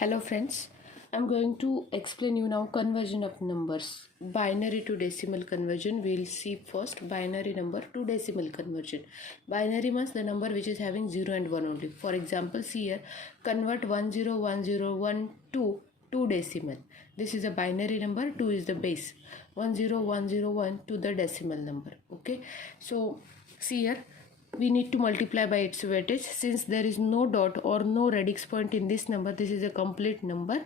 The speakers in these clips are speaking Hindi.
Hello friends, I'm going to explain you now conversion of numbers. Binary to decimal conversion. We'll see first binary number to decimal conversion. Binary means the number which is having 0 and 1 only. For example, see here, convert 101012 to decimal. This is a binary number, 2 is the base. 10101 to the decimal number. Okay, so see here, we need to multiply by its weightage. Since there is no dot or no radix point in this number, this is a complete number,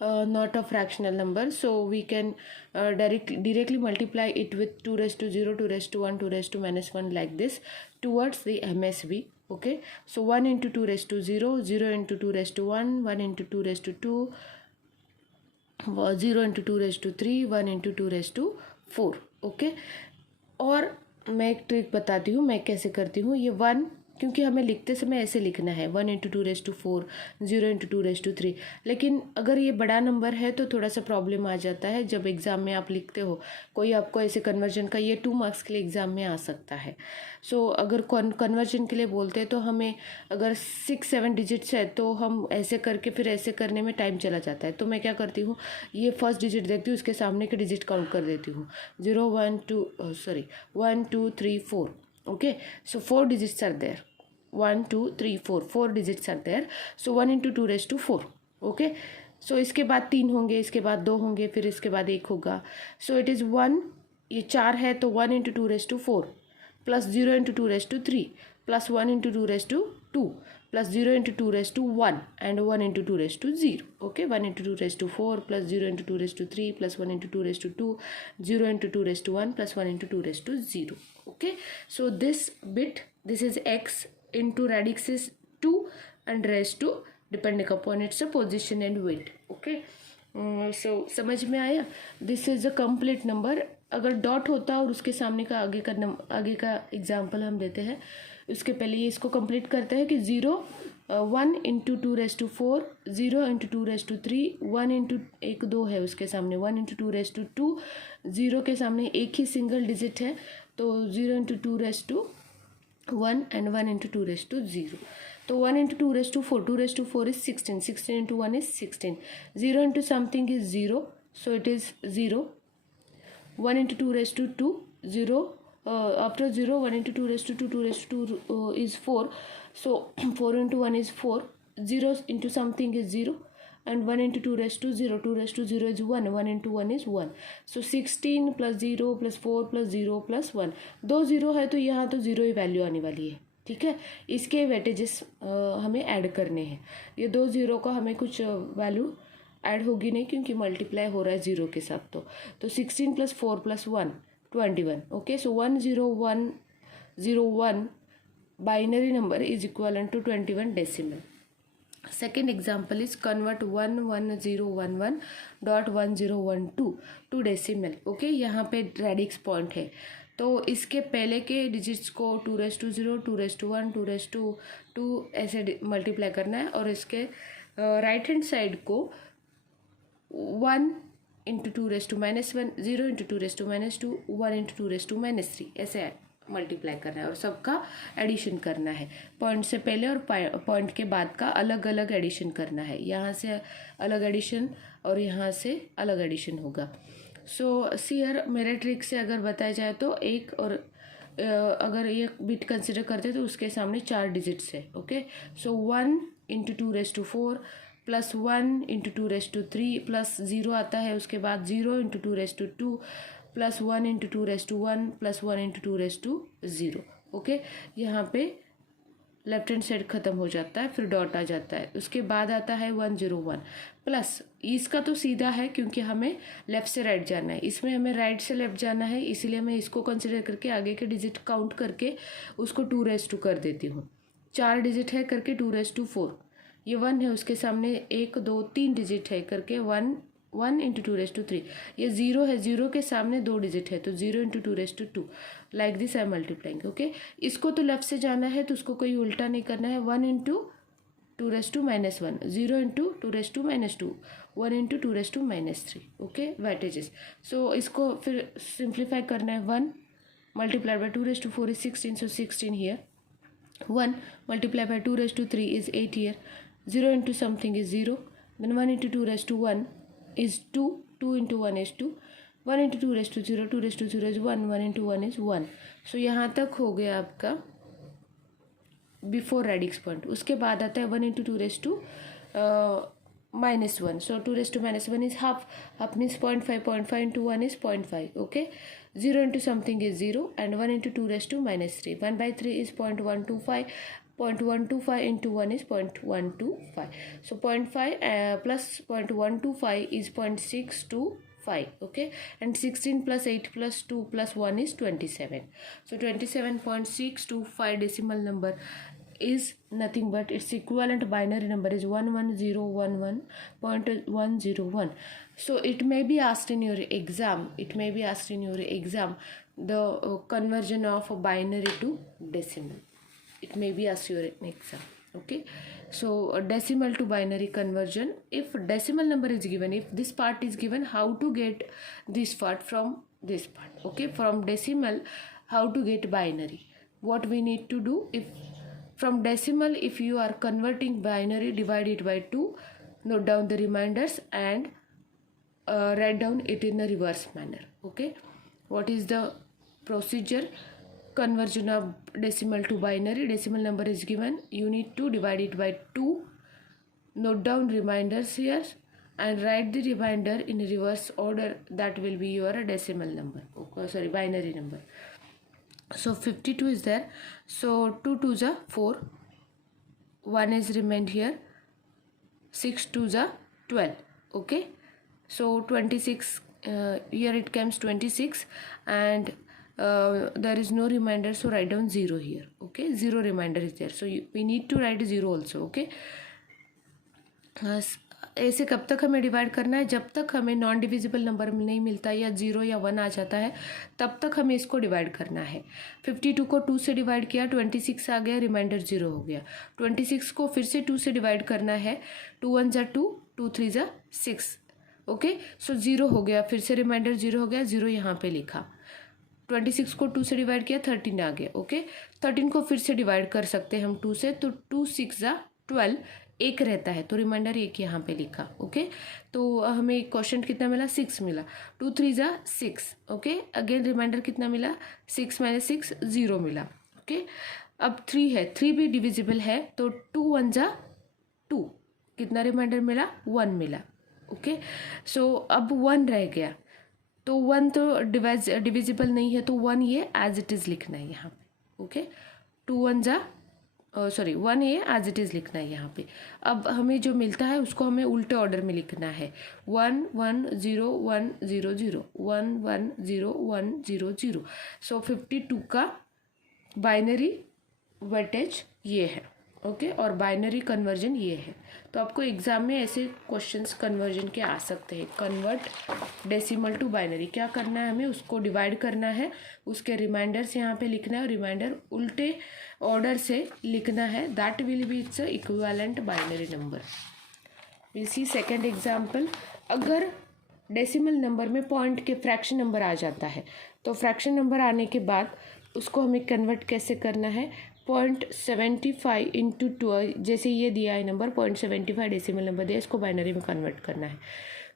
not a fractional number, so we can directly multiply it with 2 raised to 0, 2 raised to 1, 2 raised to minus 1 like this towards the MSB. Okay, so 1 into 2 raised to 0, 0 into 2 raised to 1, 1 into 2 raised to 2, 0 into 2 raised to 3, 1 into 2 raised to 4. Okay, और मैं एक ट्रिक बताती हूँ मैं कैसे करती हूँ। ये 1, क्योंकि हमें लिखते समय ऐसे लिखना है 1 into 2 raise to 4, 0 into 2 raise to 3। लेकिन अगर ये बड़ा नंबर है तो थोड़ा सा प्रॉब्लम आ जाता है जब एग्ज़ाम में आप लिखते हो। कोई आपको ऐसे कन्वर्जन का, ये 2 मार्क्स के लिए एग्ज़ाम में आ सकता है। सो अगर कन्वर्जन के लिए बोलते हैं तो हमें अगर 6-7 डिजिट्स है तो हम ऐसे करके फिर ऐसे करने में टाइम चला जाता है। तो मैं क्या करती हूँ, ये फर्स्ट डिजिट देखती हूँ, उसके सामने के डिजिट काउंट कर देती हूँ। 1 2 3 4। Okay, so 4 digits are there. 1 2 3 4, 4 digits are there. So 1 into 2 raise to 4। Okay, so इसके बाद 3 होंगे, इसके बाद 2 होंगे, फिर इसके बाद 1 होगा। सो इट इज़ 1, ये 4 है तो 1 into 2 raise to 4 plus 0 into 2 raise to 3 plus 1 into 2 raise to 2 plus 0 into 2 raise to 1 and 1 into 2 raise to 0. Okay, 1 into 2 raise to 4 plus 0 into 2 raise to 3 plus 1 into 2 raise to 2, 0 into 2 raise to 1 plus 1 into 2 raise to 0. Okay, so this is x into radix is 2 and raised to depending upon its position and weight. Okay, so समझ में आया? This is a complete number. अगर डॉट होता और उसके सामने का आगे का एग्जाम्पल हम देते हैं, उसके पहले ये इसको कंप्लीट करते हैं कि 1 into 2 raise to 4, 0 into 2 raise to 3, 1 into 1 2 है उसके सामने, 1 इंटू 2 रेस टू 2, 0 के सामने एक ही सिंगल डिजिट है तो 0 into 2 raise to 1 and 1 into 2 raise to 0. तो 1 into 2 raise to 4, 2 raise to 4 is 16, 16 into 1 is 16, 0 into something is 0, so it is 0. 1 into 2 raised to 2, 0, after 0, 1 into 2 raised to 2, 2 raised to 2 is 4, so 4 into 1 is 4, 0 into something is 0 and 1 into 2 raised to 0, 2 raised to 0 is 1, 1 into 1 is 1, so 16 plus 0 plus 4 plus 0 plus 1, दो 0 है तो यहाँ तो 0 ही वैल्यू आने वाली है. ठीक है, इसके वेटेजेस हमें ऐड करने हैं. ये दो 0 का हमें कुछ वैल्यू ऐड होगी नहीं क्योंकि मल्टीप्लाई हो रहा है 0 के साथ. तो 16 plus 4 plus 1 21. Okay, so 10101 binary number is equivalent to 21 decimal. Second example is convert 11011.1012 to decimal. Okay, यहाँ पे रेडिक्स पॉइंट है तो इसके पहले के डिजिट्स को 2 raise to 0, 2 raise to 1, 2 raise to 2 ऐसे मल्टीप्लाई करना है और इसके राइट हैंड साइड को 1 into 2 raise to minus 1, 0 into 2 raise to minus 2, 1 into 2 raise to minus 3 ऐसे मल्टीप्लाई करना है और सबका एडिशन करना है. पॉइंट से पहले और पॉइंट के बाद का अलग अलग एडिशन करना है. यहाँ से अलग एडिशन और यहाँ से अलग एडिशन होगा. सो सीयर मेरे ट्रिक से अगर बताया जाए तो एक और अगर ये बिट कंसिडर करते हैं तो उसके सामने 4 डिजिट्स है. Okay, so 1 into 2 raise to 4 plus 1 into 2 raise to 3 plus 0 आता है उसके बाद 0 into 2 raise to 2 plus 1 into 2 raise to 1 plus 1 into 2 raise to 0. Okay, यहाँ पे लेफ्ट हैंड साइड ख़त्म हो जाता है, फिर डॉट आ जाता है. उसके बाद आता है 101 प्लस, इसका तो सीधा है क्योंकि हमें लेफ़्ट से राइट जाना है, इसमें हमें राइट से लेफ़्ट जाना है, इसीलिए मैं इसको कंसिडर करके आगे के डिजिट काउंट करके उसको 2 रेस टू कर देती हूँ. 4 डिजिट है करके 2 रेस टू 4, ये 1 है उसके सामने 1 2 3 डिजिट है करके 1 इंटू 2 रेस टू 3, ये 0 है, 0 के सामने 2 डिजिट है तो 0 into 2 raise to 2, like this I multiplying. Okay, इसको तो लेफ्ट से जाना है तो उसको कोई उल्टा नहीं करना है. 1 into 2 raise to minus 1, 0 into 2 raise to minus 2, 1 into 2 raise to minus 3. Okay, weightages. So इसको फिर सिंप्लीफाई करना है. 1 multiplied by 2 raise to 4 is 16, so 16 here. 1 multiplied by 2 raised to 3 is 8 here. 0 into something is 0. then 1 into 2 raised to 1 is 2, 2 into 1 is 2, 1 into 2 raised to 0, 2 raised to 0 is 1, 1 into 1 is 1. सो यहाँ तक हो गया आपका बिफोर रेडिक्स पॉइंट. उसके बाद आता है 1 into 2 raised to -1. So 2 raised to -1 is half. Half means 0.5. 0.5 into 1 is 0.5. Okay. 0 into something is 0 and 1 into 2 raised to -3. 1 by 3 is 0.125. 0.125 into 1 is 0.125. So 0.5 plus 0.125 is 0.625. Okay. And 16 plus 8 plus 2 plus 1 is 27. So 27.625 decimal number is nothing but its equivalent binary number is 11011.101. So it may be asked in your exam, the conversion of a binary to decimal. It may be asked your exam. Okay, so a decimal to binary conversion. If decimal number is given, if this part is given, how to get this part from this part? Okay, from decimal how to get binary? What we need to do? If from decimal, if you are converting binary, divide it by 2, note down the reminders and write down it in a reverse manner. Okay, what is the procedure? Conversion of decimal to binary. Decimal number is given, you need to divide it by 2, note down reminders here and write the remainder in reverse order. That will be your decimal number. Okay, sorry, binary number. So 52 is there. So 2 2s are 4. 1 is remained here. 6 2s are 12. Okay. So 26. Here it comes 26 and there is no reminder. So write down 0 here. Okay. 0 reminder is there. So we need to write 0 also. Okay. ऐसे कब तक हमें डिवाइड करना है? जब तक हमें नॉन डिविजिबल नंबर नहीं मिलता या 0 या 1 आ जाता है तब तक हमें इसको डिवाइड करना है. 52 को 2 से डिवाइड किया, 26 आ गया, रिमाइंडर 0 हो गया. 26 को फिर से 2 से डिवाइड करना है. 2 1 जा 2, 2 3 जा 6. ओके, सो 0 हो गया, फिर से रिमाइंडर 0 हो गया, 0 यहाँ पे लिखा. 26 को 2 से डिवाइड किया, 13 आ गया. ओके, 13 को फिर से डिवाइड कर सकते हैं हम 2 से, तो 2 6 जा 12, एक रहता है तो रिमाइंडर एक यहाँ पे लिखा. ओके, तो हमें क्वेश्चन कितना मिला? 6 मिला. 2 3 जा 6. ओके, अगेन रिमाइंडर कितना मिला? 6 - 6 0 मिला. ओके, अब 3 है, 3 भी डिविजिबल है तो 2 1 जा 2, कितना रिमाइंडर मिला? 1 मिला. ओके, सो अब 1 रह गया, तो 1 तो डिविजिबल नहीं है तो 1 ये एज इट इज़ लिखना है यहाँ पे. ओके, 2 1 जा 1 ये एज इट इज़ लिखना है यहाँ पे. अब हमें जो मिलता है उसको हमें उल्टे ऑर्डर में लिखना है. 1 1 0 1 0 0 1 1 0 1 0 0. सो 52 का बाइनरी वेटेज ये है. ओके, और बाइनरी कन्वर्जन ये है. तो आपको एग्जाम में ऐसे क्वेश्चंस कन्वर्जन के आ सकते हैं. Convert decimal to binary. क्या करना है हमें? उसको डिवाइड करना है, उसके रिमाइंडर्स यहाँ पे लिखना है और रिमाइंडर उल्टे ऑर्डर से लिखना है. That will be its equivalent binary number. Will see second example. अगर डेसिमल नंबर में पॉइंट के फ्रैक्शन नंबर आ जाता है तो फ्रैक्शन नंबर आने के बाद उसको हमें कन्वर्ट कैसे करना है? 0.75 इंटू 2, जैसे ये दिया है नंबर 0.75 डेसिमल नंबर दिया, इसको बाइनरी में कन्वर्ट करना है.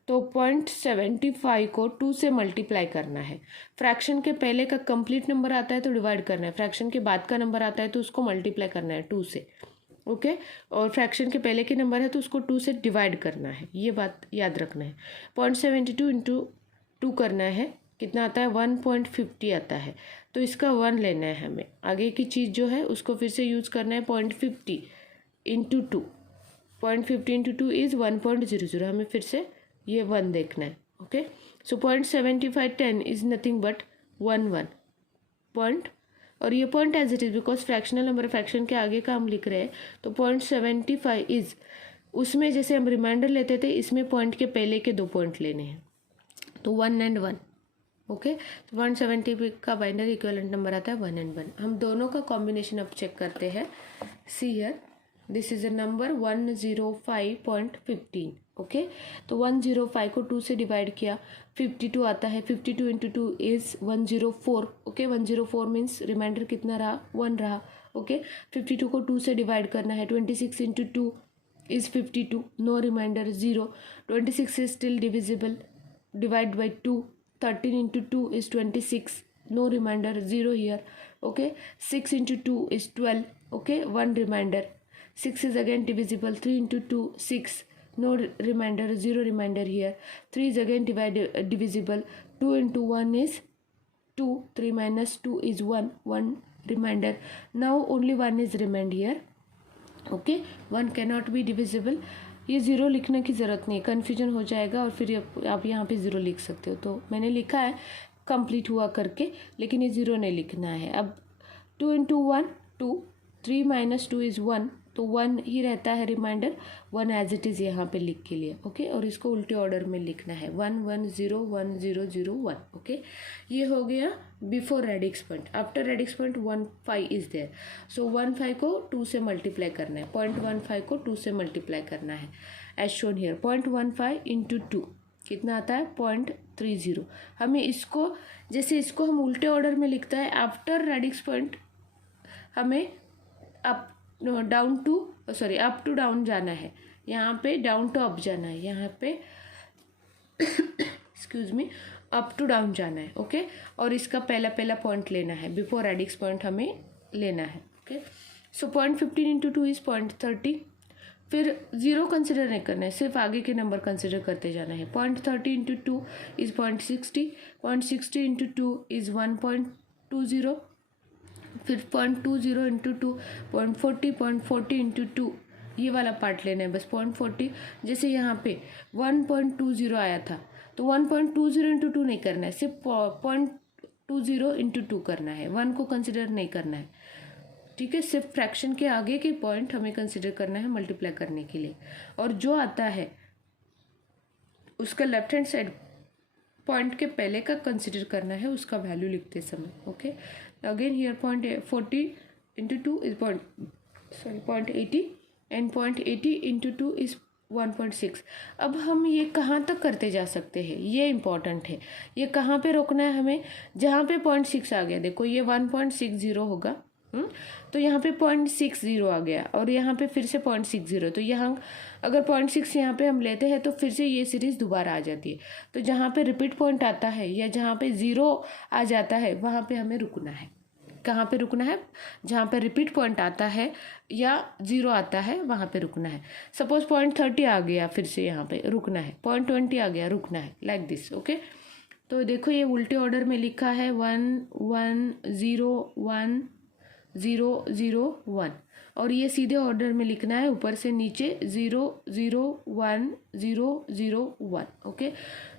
तो 0.75 को 2 से मल्टीप्लाई करना है. फ्रैक्शन के पहले का कंप्लीट नंबर आता है तो डिवाइड करना है, फ्रैक्शन के बाद का नंबर आता है तो उसको मल्टीप्लाई करना है 2 से. ओके, और फ्रैक्शन के पहले के नंबर है तो उसको 2 से डिवाइड करना है. ये बात याद रखना है. 0.72 इंटू 2 करना है, कितना आता है? 1.50 आता है. तो इसका 1 लेना है हमें. आगे की चीज़ जो है उसको फिर से यूज़ करना है. 0.50 इंटू 2, 0.50 इंटू 2 इज़ 1.00. हमें फिर से ये 1 देखना है. Okay, so 0.75 10 is nothing but 1 point, और ये point as it is because fractional number fraction के आगे का हम लिख रहे हैं. तो 0.75 इज़, उसमें जैसे हम रिमाइंडर लेते थे इसमें पॉइंट के पहले के 2 पॉइंट लेने हैं, तो 1 and 1. ओके, तो 170 का बाइनरी इक्विवेलेंट नंबर आता है 1 and 1. हम दोनों का कॉम्बिनेशन अब चेक करते हैं. See here, this is a number 105.15. Okay, तो 105 को 2 से डिवाइड किया, 52 आता है. 52 into 2 is 104. Okay, 104 means remainder कितना रहा? 1 रहा. ओके, 52 को 2 से डिवाइड करना है. 26 into 2 is 52, no remainder 0. 26 is still divisible, divide by 2. 13 into 2 is 26, no remainder 0 here. Okay, 6 into 2 is 12. Okay, 1 remainder. 6 is again divisible, 3 into 2 6, no remainder, 0 remainder here. 3 is again divisible, 2 into 1 is 2, 3 minus 2 is 1, 1 remainder. Now only 1 is remained here. Okay, 1 cannot be divisible. ये ज़ीरो लिखने की ज़रूरत नहीं है, कन्फ्यूजन हो जाएगा और फिर आप यहाँ पे ज़ीरो लिख सकते हो. तो मैंने लिखा है कंप्लीट हुआ करके, लेकिन ये ज़ीरो नहीं लिखना है. अब 2 into 1 2, 3 minus 2 is 1, तो 1 ही रहता है रिमाइंडर. 1 एज इट इज़ यहाँ पे लिख के लिए. ओके, और इसको उल्टे ऑर्डर में लिखना है. 1 1 0 1 0 0 1. ओके, ये हो गया before radix point. After radix point 1 5 is there. So 1 5 को 2 से मल्टीप्लाई करना है. 0.15 को 2 से मल्टीप्लाई करना है एज शोन हियर. 0.15 इंटू 2 कितना आता है? 0.30. हमें इसको, जैसे इसको हम उल्टे ऑर्डर में लिखता है, आफ्टर रेडिक्स पॉइंट हमें up down to sorry up to down जाना है. यहाँ पे डाउन टू अप जाना है. यहाँ पे excuse me, up to down जाना है. ओके, और इसका पहला पॉइंट लेना है. बिफोर रेडिक्स पॉइंट हमें लेना है. Okay, so 0.15 into 2 is 0.30. फिर 0 कंसिडर नहीं करना है, सिर्फ आगे के नंबर कंसिडर करते जाना है. 0.30 इंटू 2 इज 0.60. 0.60 into 2 is 1.20. फिर 0.20 इंटू 2 0.40. 0.40 इंटू 2 ये वाला पार्ट लेना है बस. 0.40 जैसे यहाँ पे 1.20 आया था, तो 1.20 इंटू 2 नहीं करना है, सिर्फ 0.20 इंटू 2 करना है. 1 को कंसिडर नहीं करना है. ठीक है, सिर्फ फ्रैक्शन के आगे के पॉइंट हमें कंसिडर करना है मल्टीप्लाई करने के लिए. और जो आता है उसका लेफ्ट हैंड साइड पॉइंट के पहले का कंसिडर करना है, उसका वैल्यू लिखते समय. Okay, again here 0.40 into 2 is 0.80 and 0.80 into 2 is 1.6. अब हम ये कहाँ तक करते जा सकते हैं, ये इम्पॉर्टेंट है. ये कहाँ पे रोकना है हमें? जहाँ पे 0.6 आ गया, देखो ये 1.60 होगा. तो यहाँ पे 0.60 आ गया और यहाँ पे फिर से 0.60. तो यहाँ अगर 0.6 यहाँ पे हम लेते हैं तो फिर से ये सीरीज़ दोबारा आ जाती है. तो जहाँ पे रिपीट पॉइंट आता है या जहाँ पे 0 आ जाता है वहाँ पे हमें रुकना है. कहाँ पे रुकना है? जहाँ पे रिपीट पॉइंट आता है या 0 आता है वहाँ पे रुकना है. सपोज 0.30 आ गया, फिर से यहाँ पे रुकना है. 0.20 आ गया, रुकना है. Like this. ओके, तो देखो ये उल्टे ऑर्डर में लिखा है 1 1 0 1 0 0 1, और ये सीधे ऑर्डर में लिखना है ऊपर से नीचे 0 0 1 0 0 1. ओके,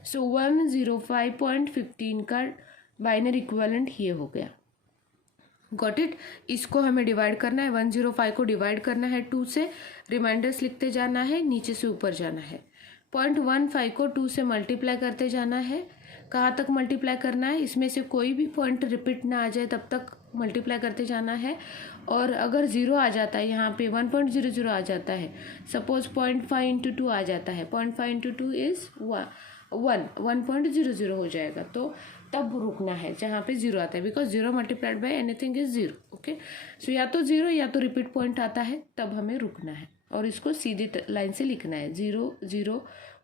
सो 105.15 का बाइनरी इक्विवेलेंट ये हो गया. Got it. इसको हमें डिवाइड करना है. 105 को डिवाइड करना है 2 से. रिमाइंडर्स लिखते जाना है, नीचे से ऊपर जाना है. 0.15 को 2 से मल्टीप्लाई करते जाना है. कहाँ तक मल्टीप्लाई करना है? इसमें से कोई भी पॉइंट रिपीट ना आ जाए तब तक मल्टीप्लाई करते जाना है. और अगर 0 आ जाता है, यहाँ पे 1.00 आ जाता है, सपोज 0.5 इंटू 2 आ जाता है, 0.5 इंटू 2 इज 1.00 हो जाएगा. तो तब रुकना है जहाँ पे 0 आता है, because 0 multiplied by anything is 0. Okay, so या तो 0 या तो रिपीट पॉइंट आता है, तब हमें रुकना है और इसको सीधी लाइन से लिखना है. 0 0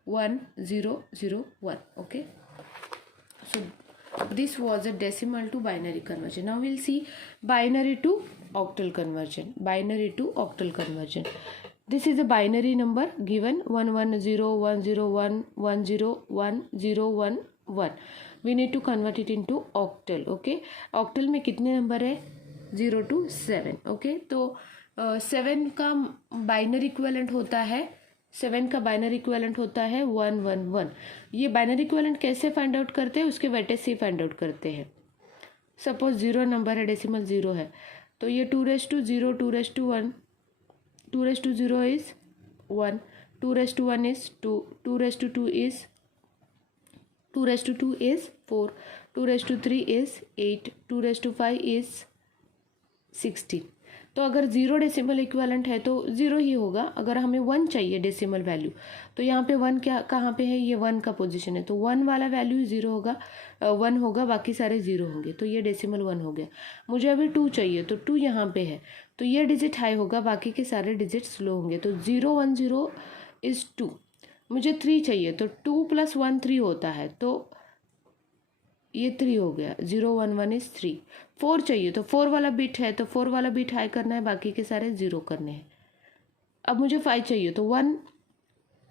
1 0 0 1. Okay, so this was a decimal to binary conversion. Now we'll see binary to octal conversion. Binary to octal conversion. This is a binary number given 110 101 101 011. We need to convert it into octal. Okay, octal में कितने नंबर है? 0 to 7. Okay, तो 7 का बाइनरी इक्विवेलेंट होता है 7 का बाइनरी इक्विवेलेंट होता है 111. ये बाइनरी इक्विवेलेंट कैसे फाइंड आउट करते हैं? उसके वेटेज से फाइंड आउट करते हैं. सपोज 0 नंबर है, डेसिमल 0 है, तो ये 2^0 2^1 2^0 is 1 2^1 is 2 2^2 is 2^2 is 4 2^3 is 8 2^5 is 16. तो अगर 0 डेसिमल इक्विवेलेंट है तो 0 ही होगा. अगर हमें 1 चाहिए डेसिमल वैल्यू, तो यहाँ पे 1 क्या कहाँ पे है? ये 1 का पोजीशन है, तो 1 वाला वैल्यू 0 होगा, 1 होगा, बाकी सारे 0 होंगे. तो ये डेसिमल 1 हो गया. मुझे अभी 2 चाहिए, तो 2 यहाँ पे है, तो ये डिजिट हाई होगा, बाकी के सारे डिजिट स्लो होंगे। तो 010 इज़ 2, मुझे 3 चाहिए, तो 2 + 1 3 होता है, तो ये 3 हो गया। 011 इज़ 3। 4 चाहिए, तो 4 वाला बिट है, तो 4 वाला बिट हाई करना है, बाकी के सारे 0 करने हैं। अब मुझे 5 चाहिए, तो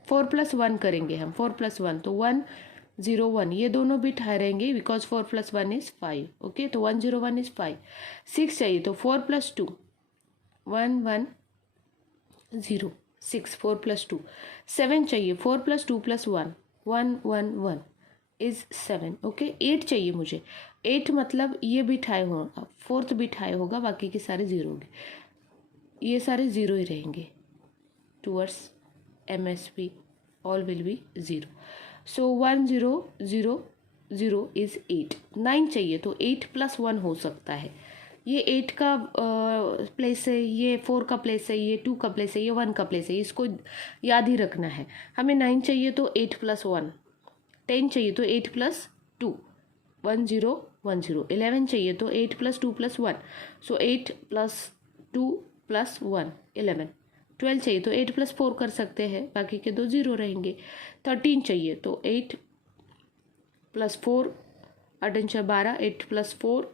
4 + 1 करेंगे हम, 4 + 1, तो 101, ये दोनों बिट हाई रहेंगे बिकॉज 4 + 1 इज़ 5। ओके, तो 101 इज़ 5। 6 चाहिए, तो 4 + 2 110, 6, 4 + 2। 7 चाहिए, 4 + 2 + 1 111 इज़ 7। ओके, 8 चाहिए मुझे, 8 मतलब ये बिट हाई होगा, 4th बिट हाई होगा, बाकी के सारे 0 होंगे, ये सारे 0 ही रहेंगे। Towards MSB all will be 0. So 1000 is 8। 9 चाहिए, तो 8 + 1 हो सकता है, ये 8 का प्लेस है, ये 4 का प्लेस है, ये 2 का प्लेस है, ये 1 का प्लेस है, इसको याद ही रखना है हमें। 9 चाहिए तो 8 + 1, 10 चाहिए तो 8 + 2 1010, 11 चाहिए तो 8 + 2 + 1, सो 8 + 2 + 1 11। 12 चाहिए तो 8 + 4 कर सकते हैं, बाकी के 2 0 रहेंगे। 13 चाहिए तो 8 + 4 8 12, 8 + 4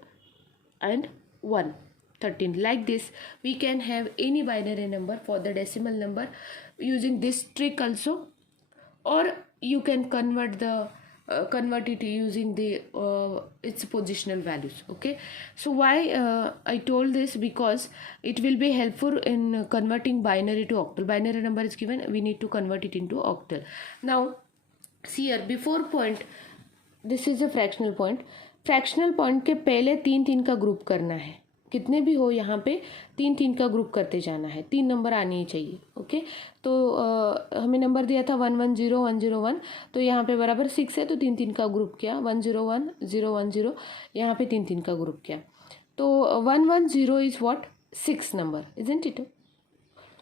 and 1 13। Like this we can have any binary number for the decimal number using this trick also, or you can convert it using the its positional values. Okay, so why I told this, because it will be helpful in converting binary to octal. Binary number is given, we need to convert it into octal. Now see here, before point, this is a fractional point. Fractional point के पहले 3 3 का ग्रुप करना है, कितने भी हो यहाँ पे 3 3 का ग्रुप करते जाना है, 3 नंबर आने ही चाहिए। ओके, तो हमें नंबर दिया था 110 101, तो यहाँ पे बराबर 6 है, तो 3 3 का ग्रुप किया, 101 010, यहाँ पे 3 3 का ग्रुप किया, तो 110 is what, 6 number, isn't it?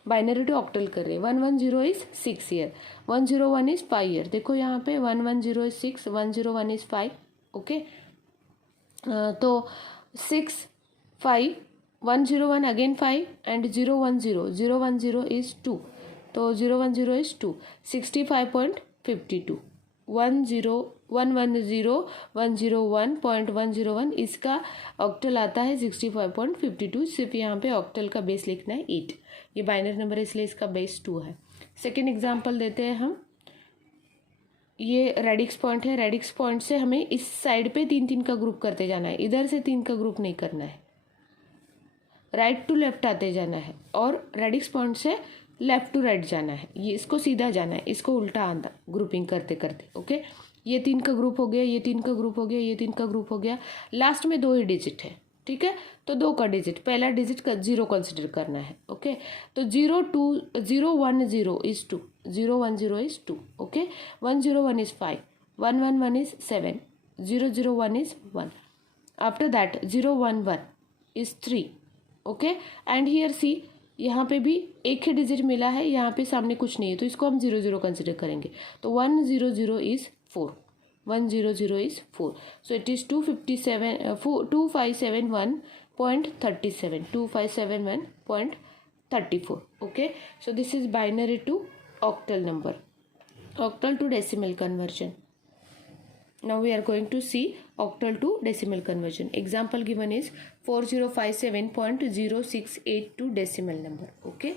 Binary to octal कर रहे हैं। 110 इज़ 6 ईयर, 101 इज़ 5 ईयर। देखो यहाँ पे 110 इज़ 6, 101 इज़ 5। ओके, तो 6 5 101 अगेन 5 एंड 010 इज़ 2, तो 010 इज़ 2, 65.52 101.101 इसका ऑक्टल आता है 65.52। सिर्फ यहाँ पे ऑक्टल का बेस लिखना है 8, ये बाइनरी नंबर है इसलिए इसका बेस 2 है। सेकेंड एग्जाम्पल देते हैं हम, ये रेडिक्स पॉइंट है, रेडिक्स पॉइंट से हमें इस साइड पे 3 3 का ग्रुप करते जाना है, इधर से 3 का ग्रुप नहीं करना है, राइट टू लेफ्ट आते जाना है, और रेडिक्स पॉइंट से लेफ्ट टू राइट जाना है, ये इसको सीधा जाना है, इसको उल्टा आंदा ग्रुपिंग करते करते। ओके, ये 3 का ग्रुप हो गया, ये 3 का ग्रुप हो गया, ये 3 का ग्रुप हो गया, लास्ट में 2 ही डिजिट है, ठीक है, तो 2 का डिजिट, पहला डिजिट का 0 कंसिडर करना है। ओके, तो 010 is 2, 010 is 2। Okay, 101 is 5, 111 is 7, 001 is 1। After that 011 is 3। Okay, and here see, यहाँ पे भी एक ही डिजिट मिला है, यहाँ पे सामने कुछ नहीं है, तो इसको हम 0 कंसिडर करेंगे, तो 100 is 4, 100 is 4, so it is 2571.37, 2571.34। Okay, so this is binary to octal number, octal to decimal conversion. Now we are going to see octal to decimal conversion. Example given is 4057.0682 decimal number. Okay,